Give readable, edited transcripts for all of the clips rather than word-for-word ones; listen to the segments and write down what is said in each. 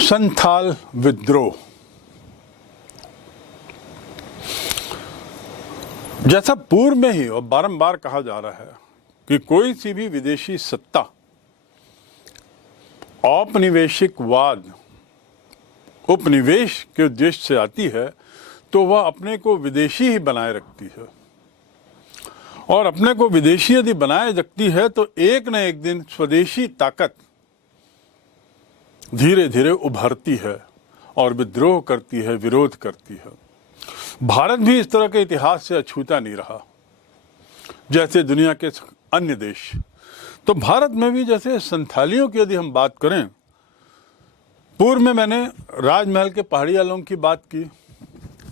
संथाल विद्रोह। जैसा पूर्व में ही और बारंबार कहा जा रहा है कि कोई सी भी विदेशी सत्ता औपनिवेशिकवाद उपनिवेश के उद्देश्य से आती है तो वह अपने को विदेशी ही बनाए रखती है, और अपने को विदेशी यदि बनाए रखती है तो एक न एक दिन स्वदेशी ताकत धीरे धीरे उभरती है और विद्रोह करती है, विरोध करती है। भारत भी इस तरह के इतिहास से अछूता नहीं रहा, जैसे दुनिया के अन्य देश। तो भारत में भी जैसे संथालियों की यदि हम बात करें, पूर्व में मैंने राजमहल के पहाड़ी वालों की बात की,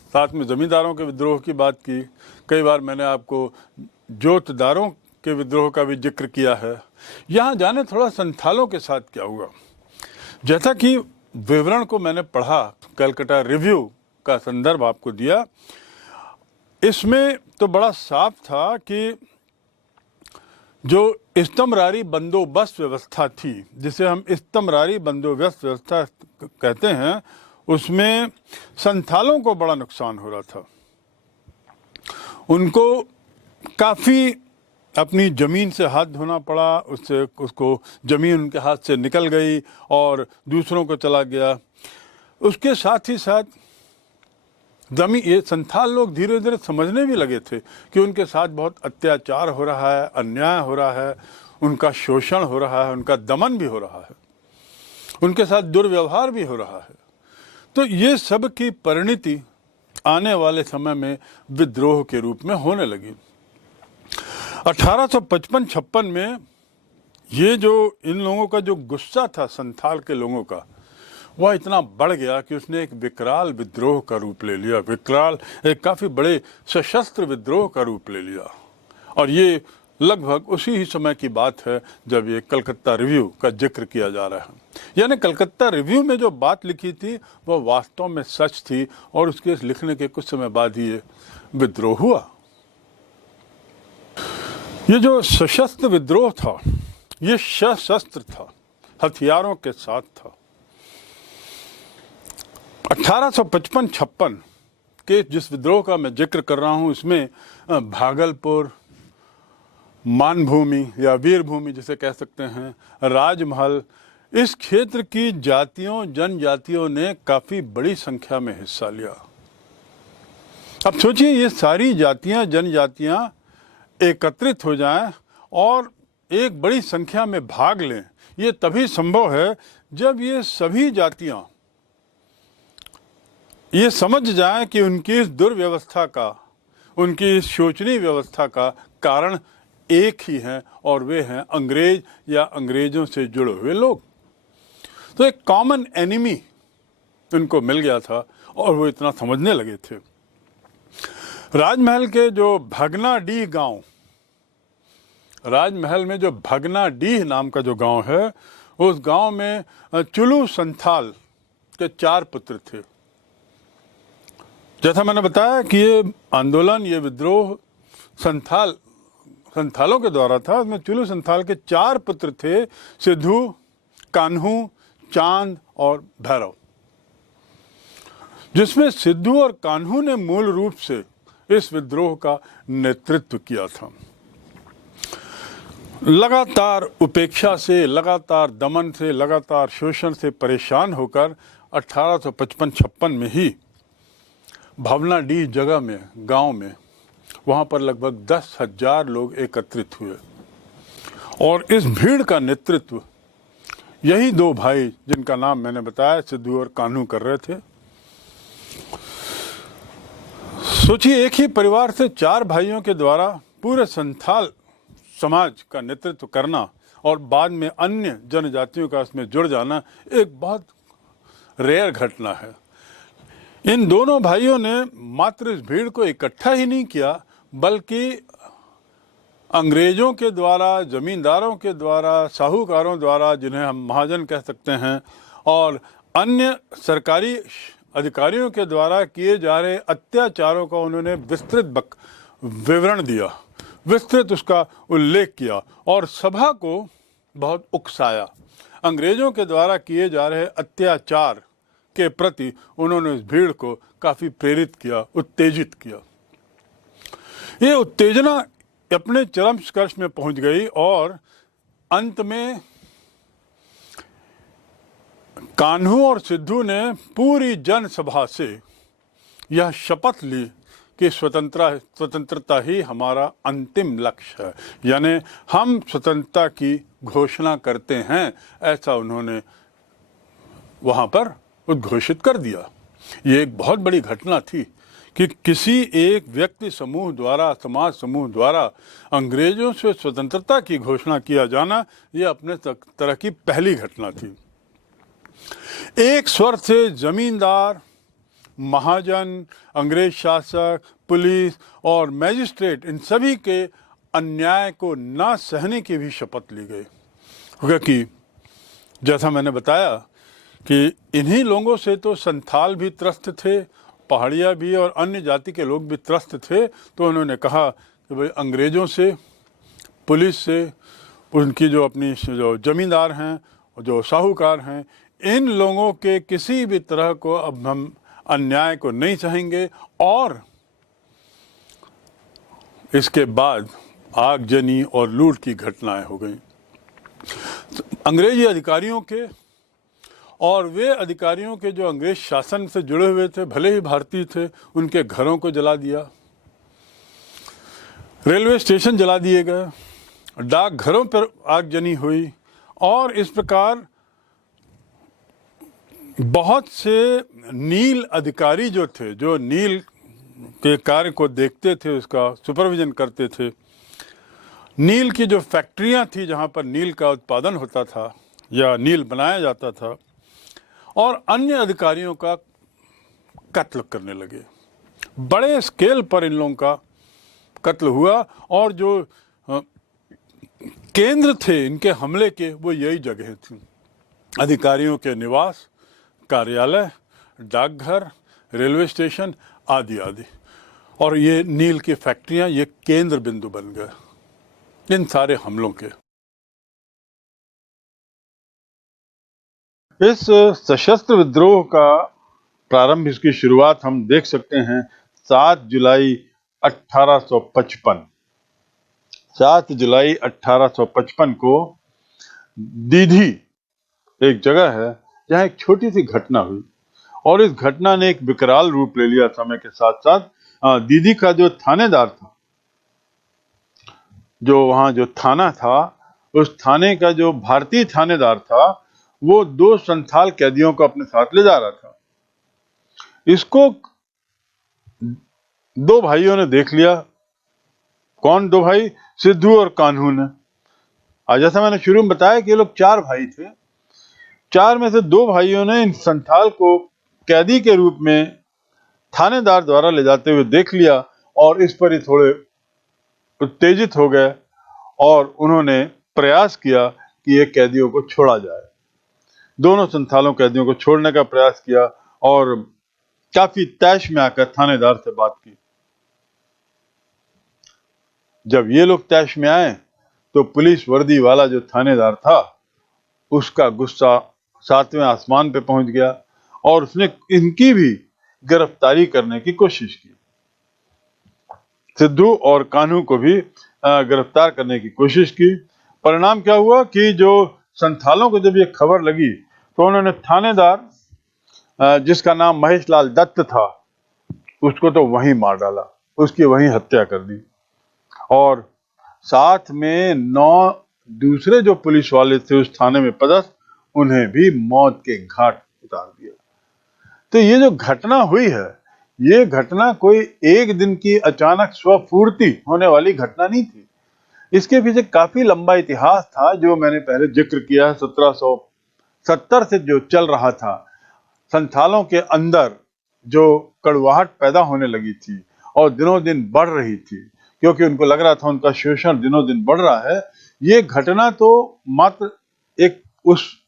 साथ में जमींदारों के विद्रोह की बात की, कई बार मैंने आपको जोतदारों के विद्रोह का भी जिक्र किया है। यहाँ जाने थोड़ा संथालों के साथ क्या हुआ। जैसा कि विवरण को मैंने पढ़ा, कलकत्ता रिव्यू का संदर्भ आपको दिया, इसमें तो बड़ा साफ था कि जो इस्तमरारी बंदोबस्त व्यवस्था थी, जिसे हम इस्तमरारी बंदोबस्त व्यवस्था कहते हैं, उसमें संथालों को बड़ा नुकसान हो रहा था। उनको काफ़ी अपनी ज़मीन से हाथ धोना पड़ा, उसको ज़मीन उनके हाथ से निकल गई और दूसरों को चला गया। उसके साथ ही साथ ये संथाल लोग धीरे धीरे समझने भी लगे थे कि उनके साथ बहुत अत्याचार हो रहा है, अन्याय हो रहा है, उनका शोषण हो रहा है, उनका दमन भी हो रहा है, उनके साथ दुर्व्यवहार भी हो रहा है। तो ये सब की परिणति आने वाले समय में विद्रोह के रूप में होने लगी। 1855-56 में ये जो इन लोगों का जो गुस्सा था संथाल के लोगों का, वह इतना बढ़ गया कि उसने एक विकराल विद्रोह का रूप ले लिया। विकराल एक काफ़ी बड़े सशस्त्र विद्रोह का रूप ले लिया, और ये लगभग उसी ही समय की बात है जब ये कलकत्ता रिव्यू का जिक्र किया जा रहा है। यानी कलकत्ता रिव्यू में जो बात लिखी थी वह वास्तव में सच थी, और उसके लिखने के कुछ समय बाद ही ये विद्रोह हुआ। ये जो सशस्त्र विद्रोह था, ये सशस्त्र था, हथियारों के साथ था। 1855-56 के जिस विद्रोह का मैं जिक्र कर रहा हूँ, इसमें भागलपुर, मानभूमि या वीरभूमि जिसे कह सकते हैं, राजमहल, इस क्षेत्र की जातियों जनजातियों ने काफ़ी बड़ी संख्या में हिस्सा लिया। अब सोचिए, ये सारी जातियां जनजातियां एकत्रित हो जाएं और एक बड़ी संख्या में भाग लें, ये तभी संभव है जब ये सभी जातियां ये समझ जाएं कि उनकी इस दुर्व्यवस्था का, उनकी इस शोचनीय व्यवस्था का कारण एक ही है, और वे हैं अंग्रेज या अंग्रेजों से जुड़े हुए लोग। तो एक कॉमन एनिमी उनको मिल गया था और वो इतना समझने लगे थे। राजमहल के जो भगनाडीह गांव, राजमहल में जो भगनाडीह नाम का जो गांव है, उस गांव में चुलू संथाल के 4 पुत्र थे। जैसा मैंने बताया कि ये आंदोलन, ये विद्रोह संथालों के द्वारा था। उसमें चुलू संथाल के 4 पुत्र थे, सिद्धू, कान्हू, चांद और भैरव, जिसमें सिद्धू और कान्हू ने मूल रूप से इस विद्रोह का नेतृत्व किया था। लगातार उपेक्षा से, लगातार दमन से, लगातार शोषण से परेशान होकर 1855-56 में ही भवनाडीह जगह में, गांव में, वहां पर लगभग 10,000 लोग एकत्रित हुए, और इस भीड़ का नेतृत्व यही 2 भाई जिनका नाम मैंने बताया, सिद्धू और कान्हू, कर रहे थे। सोचिए, एक ही परिवार से 4 भाइयों के द्वारा पूरे संथाल समाज का नेतृत्व करना और बाद में अन्य जनजातियों का इसमें जुड़ जाना एक बहुत रेयर घटना है। इन दोनों भाइयों ने मात्र इस भीड़ को इकट्ठा ही नहीं किया, बल्कि अंग्रेजों के द्वारा, जमींदारों के द्वारा, साहूकारों द्वारा, जिन्हें हम महाजन कह सकते हैं, और अन्य सरकारी अधिकारियों के द्वारा किए जा रहे अत्याचारों का उन्होंने विस्तृत विवरण दिया, विस्तृत उसका उल्लेख किया, और सभा को बहुत उकसाया। अंग्रेजों के द्वारा किए जा रहे अत्याचार के प्रति उन्होंने उस भीड़ को काफी प्रेरित किया, उत्तेजित किया। ये उत्तेजना अपने चरम स्पर्श में पहुंच गई और अंत में कान्हू और सिद्धू ने पूरी जनसभा से यह शपथ ली कि स्वतंत्रता ही हमारा अंतिम लक्ष्य है, यानी हम स्वतंत्रता की घोषणा करते हैं, ऐसा उन्होंने वहां पर उद्घोषित कर दिया। ये एक बहुत बड़ी घटना थी कि किसी एक व्यक्ति समूह द्वारा, समाज समूह द्वारा अंग्रेजों से स्वतंत्रता की घोषणा किया जाना, यह अपने तरह की पहली घटना थी। एक स्वर से जमींदार, महाजन, अंग्रेज शासक, पुलिस और मैजिस्ट्रेट, इन सभी के अन्याय को ना सहने की भी शपथ ली गई, क्योंकि जैसा मैंने बताया कि इन्हीं लोगों से तो संथाल भी त्रस्त थे, पहाड़िया भी और अन्य जाति के लोग भी त्रस्त थे। तो उन्होंने कहा कि भाई अंग्रेजों से, पुलिस से, उनकी जो अपनी जो जमींदार हैं, जो साहूकार हैं, इन लोगों के किसी भी तरह को अब हम अन्याय को नहीं सहेंगे। और इसके बाद आगजनी और लूट की घटनाएं हो गई अंग्रेजी अधिकारियों के, और वे अधिकारियों के जो अंग्रेज शासन से जुड़े हुए थे, भले ही भारतीय थे, उनके घरों को जला दिया, रेलवे स्टेशन जला दिए गए, डाकघरों पर आगजनी हुई, और इस प्रकार बहुत से नील अधिकारी जो थे, जो नील के कार्य को देखते थे, उसका सुपरविजन करते थे, नील की जो फैक्ट्रियां थी जहां पर नील का उत्पादन होता था या नील बनाया जाता था, और अन्य अधिकारियों का कत्ल करने लगे। बड़े स्केल पर इन लोगों का कत्ल हुआ, और जो केंद्र थे इनके हमले के, वो यही जगह थी, अधिकारियों के निवास, कार्यालय, डाकघर, रेलवे स्टेशन आदि आदि। और ये नील की फैक्ट्रियां ये केंद्र बिंदु बन गए इन सारे हमलों के। इस सशस्त्र विद्रोह का प्रारंभ, इसकी शुरुआत हम देख सकते हैं 7 जुलाई 1855। 7 जुलाई 1855 को दीधी एक जगह है जहां एक छोटी सी घटना हुई, और इस घटना ने एक विकराल रूप ले लिया समय के साथ साथ। दीदी का जो थानेदार था, जो वहां जो थाना था, उस थाने का जो भारतीय थानेदार था, वो 2 संथाल कैदियों को अपने साथ ले जा रहा था। इसको 2 भाइयों ने देख लिया। कौन 2 भाई? सिद्धू और कान्हू ने। आज जैसा मैंने शुरू में बताया कि ये लोग 4 भाई थे। 4 में से 2 भाइयों ने इन संथाल को कैदी के रूप में थानेदार द्वारा ले जाते हुए देख लिया, और इस पर ही थोड़े उत्तेजित हो गए, और उन्होंने प्रयास किया कि ये कैदियों को छोड़ा जाए। दोनों संथालों कैदियों को छोड़ने का प्रयास किया, और काफी तैश में आकर थानेदार से बात की। जब ये लोग तैश में आए तो पुलिस वर्दी वाला जो थानेदार था, उसका गुस्सा 7वें आसमान पे पहुंच गया, और उसने इनकी भी गिरफ्तारी करने की कोशिश की। सिद्धू और कान्हू को भी गिरफ्तार करने की कोशिश की। परिणाम क्या हुआ कि जो संथालों को जब ये खबर लगी, तो उन्होंने थानेदार जिसका नाम महेश लाल दत्त था, उसको तो वहीं मार डाला, उसकी वहीं हत्या कर दी, और साथ में 9 दूसरे जो पुलिस वाले थे उस थाने में पदस्थ, उन्हें भी मौत के घाट उतार दिया। तो ये जो घटना हुई है, ये घटना कोई एक दिन की अचानक स्वपूर्ति होने वाली घटना नहीं थी। इसके पीछे काफी लंबा इतिहास था, जो मैंने पहले जिक्र किया है। 1770 से जो चल रहा था, संथालों के अंदर जो कड़वाहट पैदा होने लगी थी और दिनों दिन बढ़ रही थी, क्योंकि उनको लग रहा था उनका शोषण दिनों दिन बढ़ रहा है। ये घटना तो मात्र एक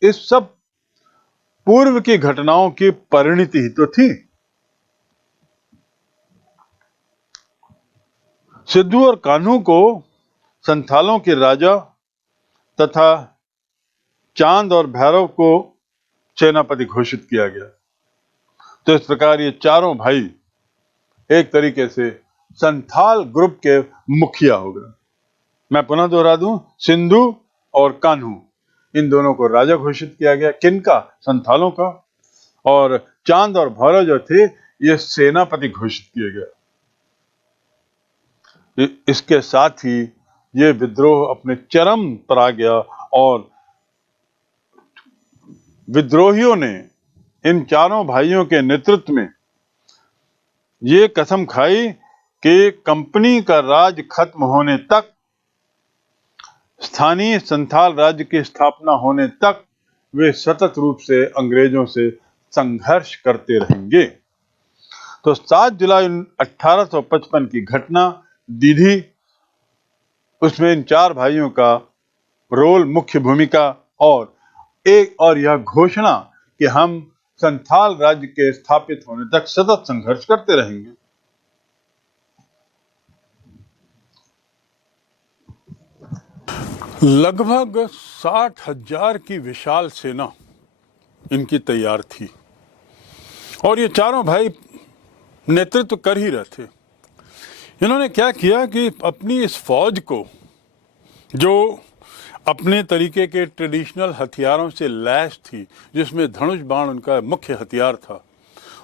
इस सब पूर्व की घटनाओं की परिणति ही तो थी। सिद्धू और कान्हू को संथालों के राजा तथा चांद और भैरव को सेनापति घोषित किया गया। तो इस प्रकार ये चारों भाई एक तरीके से संथाल ग्रुप के मुखिया हो गए। मैं पुनः दोहरा दूं, सिंधु और कान्हू इन दोनों को राजा घोषित किया गया। किनका? संथालों का। और चांद और भैरव जो थे ये सेनापति घोषित किए गए। इसके साथ ही ये विद्रोह अपने चरम पर आ गया और विद्रोहियों ने इन चारों भाइयों के नेतृत्व में ये कसम खाई कि कंपनी का राज खत्म होने तक, स्थानीय संथाल राज्य की स्थापना होने तक वे सतत रूप से अंग्रेजों से संघर्ष करते रहेंगे। तो 7 जुलाई 1855 की घटना दीधी, उसमें इन चार भाइयों का रोल, मुख्य भूमिका और यह घोषणा कि हम संथाल राज्य के स्थापित होने तक सतत संघर्ष करते रहेंगे। लगभग 60,000 की विशाल सेना इनकी तैयार थी और ये चारों भाई नेतृत्व कर ही रहे थे। इन्होंने क्या किया कि अपनी इस फौज को, जो अपने तरीके के ट्रेडिशनल हथियारों से लैस थी, जिसमें धनुष बाण उनका मुख्य हथियार था,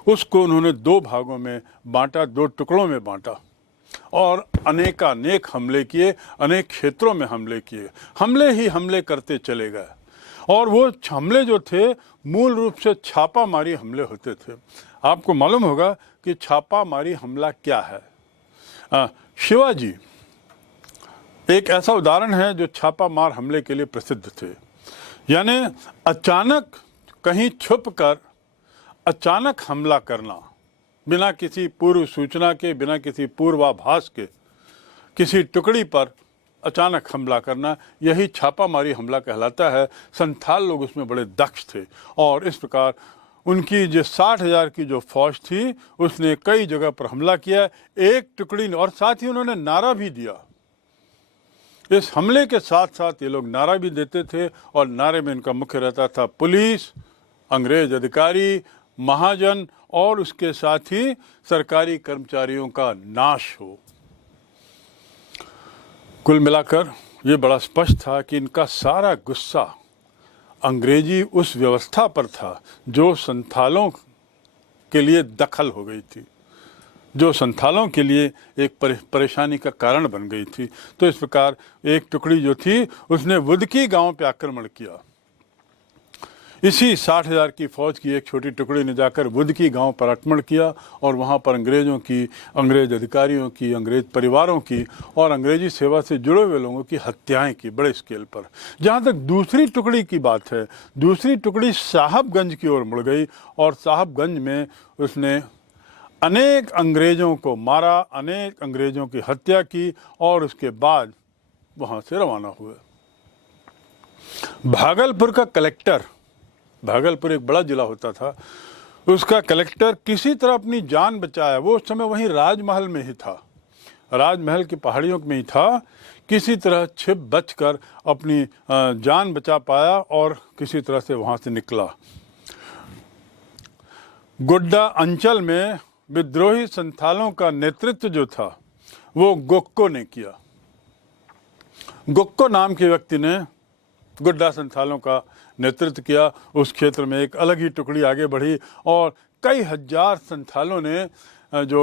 उसको उन्होंने 2 भागों में बांटा, 2 टुकड़ों में बांटा और अनेकानेक हमले किए, अनेक क्षेत्रों में हमले किए, हमले ही हमले करते चले गए। और वो हमले जो थे मूल रूप से छापामारी हमले होते थे। आपको मालूम होगा कि छापामारी हमला क्या है। शिवाजी एक ऐसा उदाहरण है जो छापा मार हमले के लिए प्रसिद्ध थे। यानी अचानक कहीं छुपकर अचानक हमला करना, बिना किसी पूर्व सूचना के, बिना किसी पूर्वाभास के किसी टुकड़ी पर अचानक हमला करना, यही छापामारी हमला कहलाता है। संथाल लोग उसमें बड़े दक्ष थे और इस प्रकार उनकी जो 60,000 की जो फौज थी उसने कई जगह पर हमला किया, एक टुकड़ी ने। और साथ ही उन्होंने नारा भी दिया। इस हमले के साथ साथ ये लोग नारा भी देते थे और नारे में इनका मुख्य रहता था पुलिस, अंग्रेज अधिकारी, महाजन और उसके साथ ही सरकारी कर्मचारियों का नाश हो। कुल मिलाकर ये बड़ा स्पष्ट था कि इनका सारा गुस्सा अंग्रेजी उस व्यवस्था पर था जो संथालों के लिए दखल हो गई थी, जो संथालों के लिए एक परेशानी का कारण बन गई थी। तो इस प्रकार एक टुकड़ी जो थी उसने वुदकी गांव पे आक्रमण किया। इसी 60,000 की फौज की एक छोटी टुकड़ी ने जाकर वुदकी गांव पर आक्रमण किया और वहां पर अंग्रेजों की, अंग्रेज अधिकारियों की, अंग्रेज परिवारों की और अंग्रेजी सेवा से जुड़े हुए लोगों की हत्याएं की बड़े स्केल पर। जहां तक दूसरी टुकड़ी की बात है, दूसरी टुकड़ी साहबगंज की ओर मुड़ गई और साहबगंज में उसने अनेक अंग्रेजों को मारा, अनेक अंग्रेजों की हत्या की और उसके बाद वहां से रवाना हुए। भागलपुर का कलेक्टर, भागलपुर एक बड़ा जिला होता था, उसका कलेक्टर किसी तरह अपनी जान बचाया। वो उस समय वहीं राजमहल में ही था, राजमहल की पहाड़ियों में ही था। किसी तरह छिप बचकर अपनी जान बचा पाया और किसी तरह से वहां से निकला। गोड्डा अंचल में विद्रोही संथालों का नेतृत्व जो था वो गोक्को ने किया। गोक्को नाम के व्यक्ति ने गोड्डा संथालों का नेतृत्व किया। उस क्षेत्र में एक अलग ही टुकड़ी आगे बढ़ी और कई हजार संथालों ने जो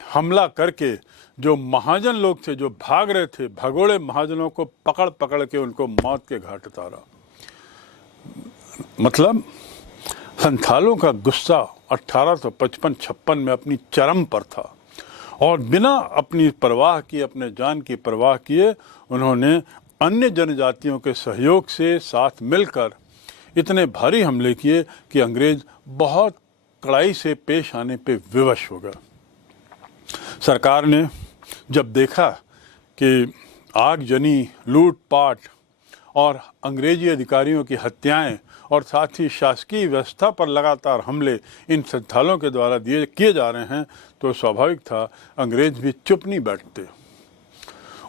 हमला करके जो महाजन लोग थे, जो भाग रहे थे, भगोड़े महाजनों को पकड़ पकड़ के उनको मौत के घाट उतारा। मतलब संथालों का गुस्सा 1855-56 में अपनी चरम पर था और बिना अपनी परवाह किए, अपने जान की परवाह किए, उन्होंने अन्य जनजातियों के सहयोग से साथ मिलकर इतने भारी हमले किए कि अंग्रेज बहुत कड़ाई से पेश आने पे विवश हो गए। सरकार ने जब देखा कि आगजनी, लूटपाट और अंग्रेजी अधिकारियों की हत्याएं और साथ ही शासकीय व्यवस्था पर लगातार हमले इन संथालों के द्वारा किए जा रहे हैं, तो स्वाभाविक था अंग्रेज भी चुप नहीं बैठते।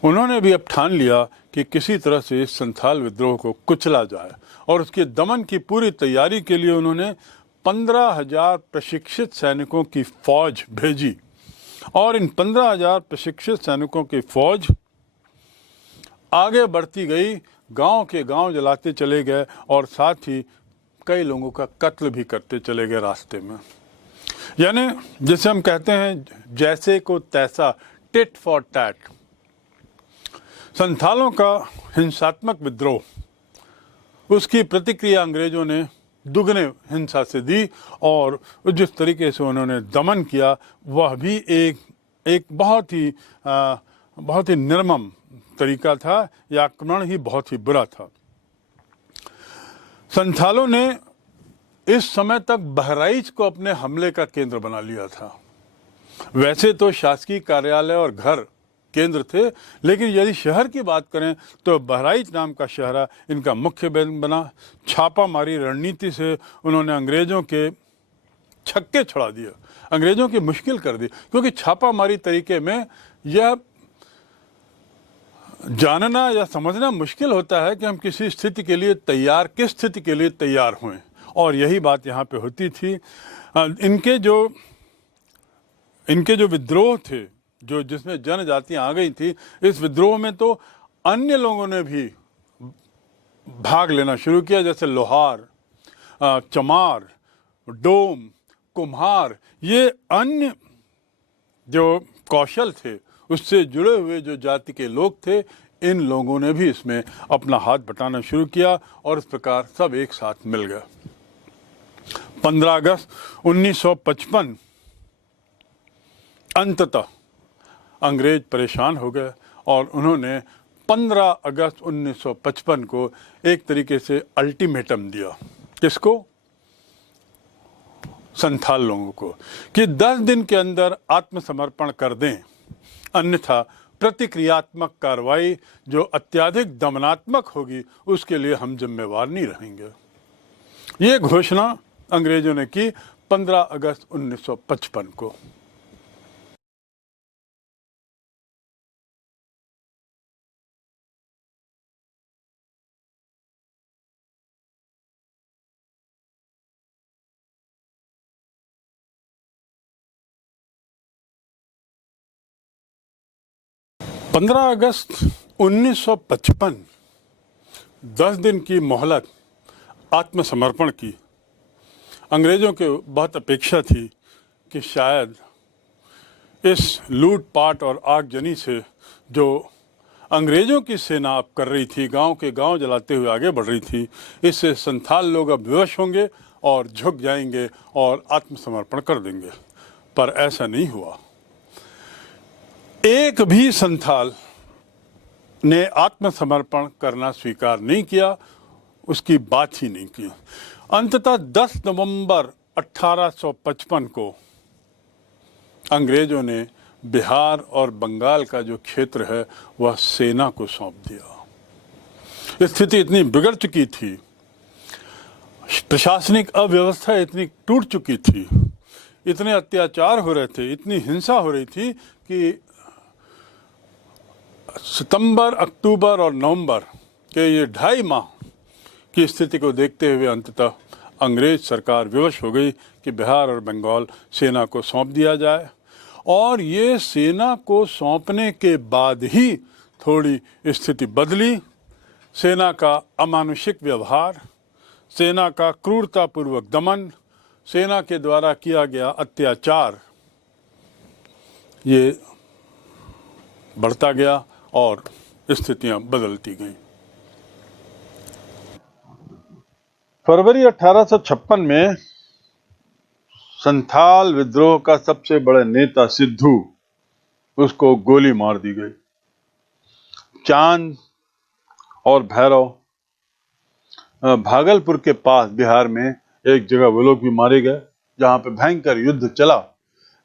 उन्होंने भी अब ठान लिया कि किसी तरह से इस संथाल विद्रोह को कुचला जाए, और उसके दमन की पूरी तैयारी के लिए उन्होंने 15,000 प्रशिक्षित सैनिकों की फौज भेजी। और इन 15,000 प्रशिक्षित सैनिकों की फौज आगे बढ़ती गई, गांव के गांव जलाते चले गए और साथ ही कई लोगों का कत्ल भी करते चले गए रास्ते में। यानी जैसे हम कहते हैं, जैसे को तैसा, टिट फॉर टैट। संथालों का हिंसात्मक विद्रोह, उसकी प्रतिक्रिया अंग्रेजों ने दुगने हिंसा से दी, और जिस तरीके से उन्होंने दमन किया वह भी एक बहुत ही निर्मम तरीका था। यह आक्रमण ही बहुत ही बुरा था। संथालों ने इस समय तक बहराइच को अपने हमले का केंद्र बना लिया था। वैसे तो शासकीय कार्यालय और घर केंद्र थे, लेकिन यदि शहर की बात करें तो बहराइच नाम का शहर इनका मुख्य बना। छापामारी रणनीति से उन्होंने अंग्रेजों के छक्के छुड़ा दिए, अंग्रेजों की मुश्किल कर दी, क्योंकि छापामारी तरीके में यह जानना या समझना मुश्किल होता है कि हम किसी स्थिति के लिए तैयार, किस स्थिति के लिए तैयार हुए, और यही बात यहाँ पे होती थी। इनके जो विद्रोह थे, जो जिसमें जनजातियां आ गई थी, इस विद्रोह में तो अन्य लोगों ने भी भाग लेना शुरू किया, जैसे लोहार, चमार, डोम, कुम्हार, ये अन्य जो कौशल थे उससे जुड़े हुए जो जाति के लोग थे, इन लोगों ने भी इसमें अपना हाथ बटाना शुरू किया, और इस प्रकार सब एक साथ मिल गए। 15 अगस्त 1955 अंततः अंग्रेज परेशान हो गए, और उन्होंने 15 अगस्त 1955 को एक तरीके से अल्टीमेटम दिया। किसको? संथाल लोगों को, कि 10 दिन के अंदर आत्मसमर्पण कर दें, अन्यथा प्रतिक्रियात्मक कार्रवाई जो अत्यधिक दमनात्मक होगी उसके लिए हम जिम्मेवार नहीं रहेंगे। ये घोषणा अंग्रेजों ने की 15 अगस्त 1955 को। पंद्रह अगस्त 1955 10 दिन की मोहलत, आत्मसमर्पण की। अंग्रेजों के बहुत अपेक्षा थी कि शायद इस लूटपाट और आगजनी से जो अंग्रेजों की सेना अब कर रही थी, गांव के गांव जलाते हुए आगे बढ़ रही थी, इससे संथाल लोग अब विवश होंगे और झुक जाएंगे और आत्मसमर्पण कर देंगे। पर ऐसा नहीं हुआ। एक भी संथाल ने आत्मसमर्पण करना स्वीकार नहीं किया, उसकी बात ही नहीं की। अंततः 10 नवंबर 1855 को अंग्रेजों ने बिहार और बंगाल का जो क्षेत्र है वह सेना को सौंप दिया। स्थिति इतनी बिगड़ चुकी थी, प्रशासनिक अव्यवस्था इतनी टूट चुकी थी, इतने अत्याचार हो रहे थे, इतनी हिंसा हो रही थी कि सितंबर, अक्टूबर और नवंबर के ये 2.5 माह की स्थिति को देखते हुए अंततः अंग्रेज सरकार विवश हो गई कि बिहार और बंगाल सेना को सौंप दिया जाए। और ये सेना को सौंपने के बाद ही थोड़ी स्थिति बदली। सेना का अमानुषिक व्यवहार, सेना का क्रूरतापूर्वक दमन, सेना के द्वारा किया गया अत्याचार, ये बढ़ता गया और स्थितियां बदलती गईं। फरवरी 1856 में संथाल विद्रोह का सबसे बड़ा नेता सिद्धू, उसको गोली मार दी गई। चांद और भैरव भागलपुर के पास बिहार में एक जगह वो लोग भी मारे गए जहां पे भयंकर युद्ध चला,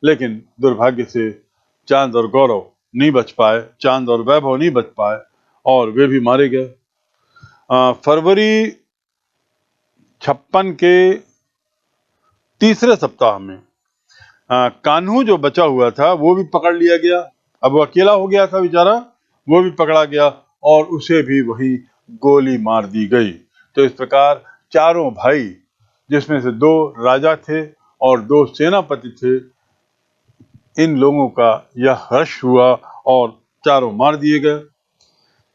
लेकिन दुर्भाग्य से चांद और गौरव नहीं बच पाए, चांद और वैभव नहीं बच पाए और वे भी मारे गए। फरवरी 56 के तीसरे सप्ताह में कान्हू जो बचा हुआ था वो भी पकड़ लिया गया। अब वो अकेला हो गया था बेचारा, वो भी पकड़ा गया और उसे भी वही गोली मार दी गई। तो इस प्रकार चारों भाई, जिसमें से 2 राजा थे और 2 सेनापति थे, इन लोगों का यह हर्ष हुआ और चारों मार दिए गए।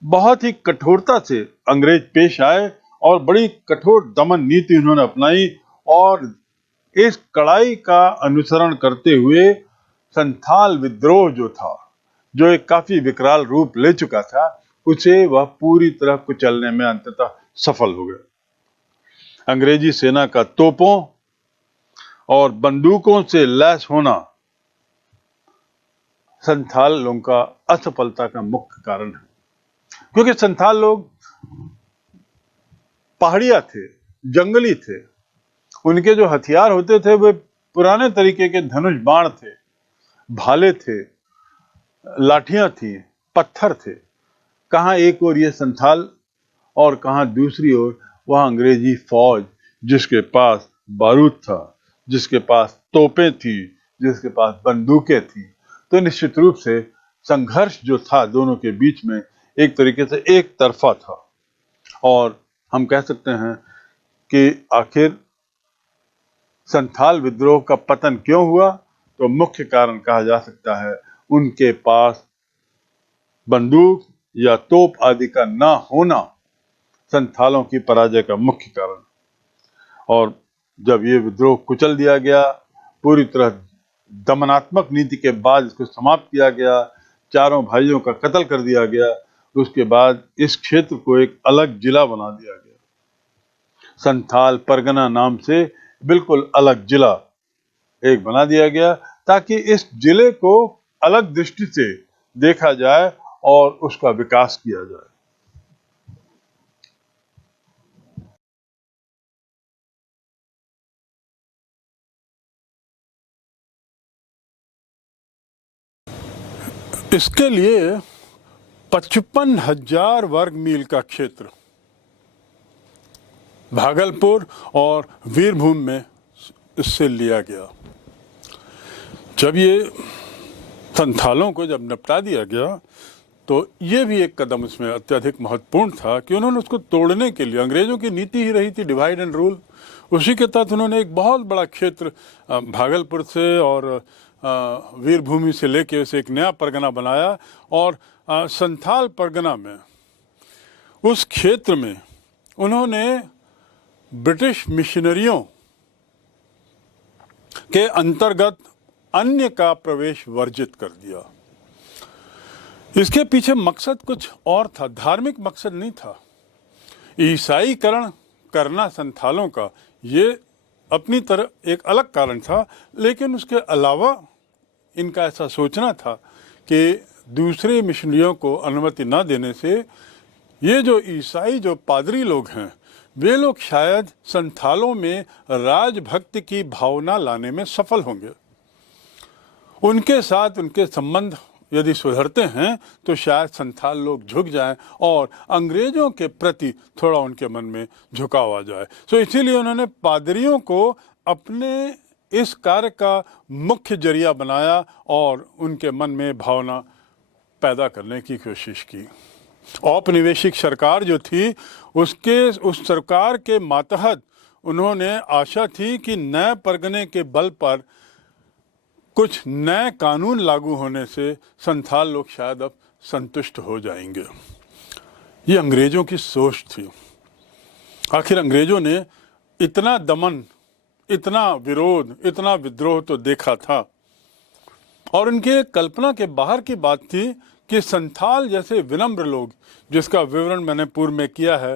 बहुत ही कठोरता से अंग्रेज पेश आए और बड़ी कठोर दमन नीति उन्होंने अपनाई और इस कड़ाई का अनुसरण करते हुए संथाल विद्रोह जो था, जो एक काफी विकराल रूप ले चुका था, उसे वह पूरी तरह कुचलने में अंततः सफल हो गए। अंग्रेजी सेना का तोपों और बंदूकों से लैस होना संथाल लोगों का असफलता का मुख्य कारण है, क्योंकि संथाल लोग पहाड़िया थे, जंगली थे। उनके जो हथियार होते थे वे पुराने तरीके के धनुष बाण थे, भाले थे, लाठियां थी, पत्थर थे। कहां एक ओर ये संथाल और कहां दूसरी ओर वह अंग्रेजी फौज, जिसके पास बारूद था, जिसके पास तोपें थी, जिसके पास बंदूकें थी। तो निश्चित रूप से संघर्ष जो था दोनों के बीच में एक तरीके से एक तरफा था। और हम कह सकते हैं कि आखिर संथाल विद्रोह का पतन क्यों हुआ, तो मुख्य कारण कहा जा सकता है उनके पास बंदूक या तोप आदि का ना होना संथालों की पराजय का मुख्य कारण। और जब ये विद्रोह कुचल दिया गया, पूरी तरह दमनात्मक नीति के बाद इसको समाप्त किया गया, चारों भाइयों का कत्ल कर दिया गया, उसके बाद इस क्षेत्र को एक अलग जिला बना दिया गया, संथाल परगना नाम से बिल्कुल अलग जिला एक बना दिया गया, ताकि इस जिले को अलग दृष्टि से देखा जाए और उसका विकास किया जाए। इसके लिए 55,000 वर्ग मील का क्षेत्र भागलपुर और वीरभूम में इससे लिया गया। जब ये संथालों को जब निपटा दिया गया, तो ये भी एक कदम इसमें अत्यधिक महत्वपूर्ण था कि उन्होंने उसको तोड़ने के लिए, अंग्रेजों की नीति ही रही थी डिवाइड एंड रूल, उसी के तहत उन्होंने एक बहुत बड़ा क्षेत्र भागलपुर से और वीरभूमि से लेके उसे एक नया परगना बनाया। और संथाल परगना में, उस क्षेत्र में उन्होंने ब्रिटिश मिशनरियों के अंतर्गत अन्य का प्रवेश वर्जित कर दिया। इसके पीछे मकसद कुछ और था, धार्मिक मकसद नहीं था। ईसाईकरण करना संथालों का ये अपनी तरह एक अलग कारण था, लेकिन उसके अलावा इनका ऐसा सोचना था कि दूसरे मिशनरियों को अनुमति न देने से ये जो ईसाई जो पादरी लोग हैं, वे लोग शायद संथालों में राजभक्ति की भावना लाने में सफल होंगे। उनके साथ उनके संबंध यदि सुधरते हैं तो शायद संथाल लोग झुक जाएं और अंग्रेजों के प्रति थोड़ा उनके मन में झुकाव आ जाए। तो इसीलिए उन्होंने पादरियों को अपने इस कार्य का मुख्य जरिया बनाया और उनके मन में भावना पैदा करने की कोशिश की। औपनिवेशिक सरकार जो थी, उस सरकार के मातहत उन्होंने आशा थी कि नए परगने के बल पर कुछ नए कानून लागू होने से संथाल लोग शायद अब संतुष्ट हो जाएंगे। ये अंग्रेजों की सोच थी। आखिर अंग्रेजों ने इतना दमन, इतना विरोध, इतना विद्रोह तो देखा था, और उनके कल्पना के बाहर की बात थी कि संथाल जैसे विनम्र लोग, जिसका विवरण मैंने पूर्व में किया है,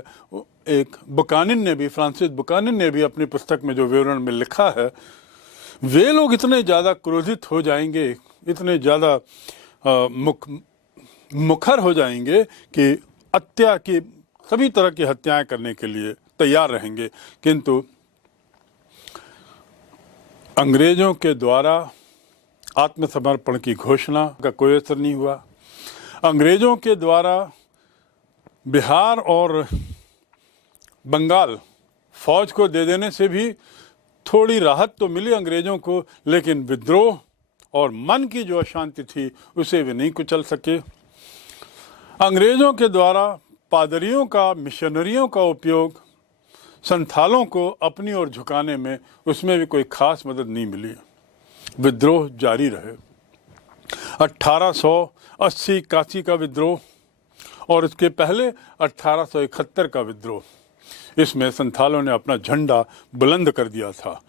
एक बुकानिन ने भी, फ्रांसिस बुकानिन ने भी अपनी पुस्तक में जो विवरण में लिखा है, वे लोग इतने ज़्यादा क्रोधित हो जाएंगे, इतने ज़्यादा मुखर हो जाएंगे कि हत्या की, सभी तरह की हत्याएं करने के लिए तैयार रहेंगे। किंतु अंग्रेजों के द्वारा आत्मसमर्पण की घोषणा का कोई असर नहीं हुआ। अंग्रेजों के द्वारा बिहार और बंगाल फौज को दे देने से भी थोड़ी राहत तो मिली अंग्रेजों को, लेकिन विद्रोह और मन की जो अशांति थी उसे वे नहीं कुचल सके। अंग्रेज़ों के द्वारा पादरियों का, मिशनरियों का उपयोग संथालों को अपनी ओर झुकाने में, उसमें भी कोई खास मदद नहीं मिली। विद्रोह जारी रहे। 1880-81 का विद्रोह और उसके पहले 1871 का विद्रोह, इसमें संथालों ने अपना झंडा बुलंद कर दिया था।